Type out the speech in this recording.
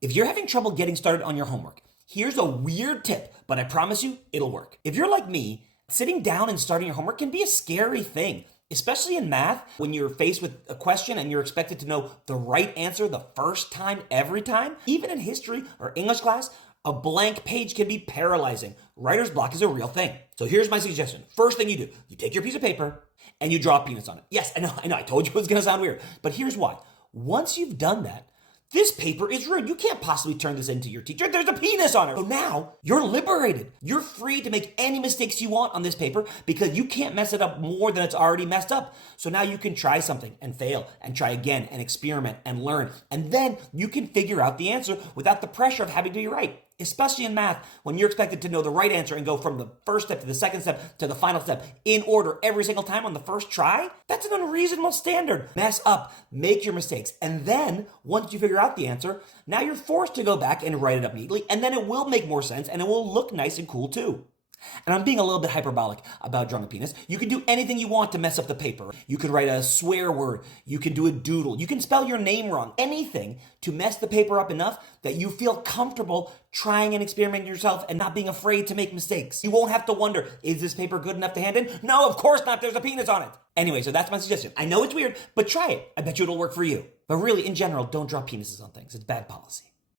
If you're having trouble getting started on your homework, here's a weird tip, but I promise you it'll work. If you're like me, sitting down and starting your homework can be a scary thing, especially in math when you're faced with a question and you're expected to know the right answer the first time every time. Even in history or English class, a blank page can be paralyzing. Writer's block is a real thing. So here's my suggestion. First thing you do, you take your piece of paper and you draw peanuts on it. Yes, I know, I told you it was gonna sound weird, but here's why. Once you've done that, this paper is ruined. You can't possibly turn this into your teacher. There's a penis on it. So now you're liberated. You're free to make any mistakes you want on this paper because you can't mess it up more than it's already messed up. So now you can try something and fail and try again and experiment and learn. And then you can figure out the answer without the pressure of having to be right. Especially in math, when you're expected to know the right answer and go from the first step to the second step to the final step in order every single time on the first try, that's an unreasonable standard. Mess up, make your mistakes, and then once you figure out the answer, now you're forced to go back and write it up neatly, and then it will make more sense and it will look nice and cool too. And I'm being a little bit hyperbolic about drawing a penis. You can do anything you want to mess up the paper. You can write a swear word. You can do a doodle. You can spell your name wrong. Anything to mess the paper up enough that you feel comfortable trying and experimenting yourself and not being afraid to make mistakes. You won't have to wonder, is this paper good enough to hand in? No, of course not. There's a penis on it. Anyway, so that's my suggestion. I know it's weird, but try it. I bet you it'll work for you. But really, in general, don't draw penises on things. It's bad policy.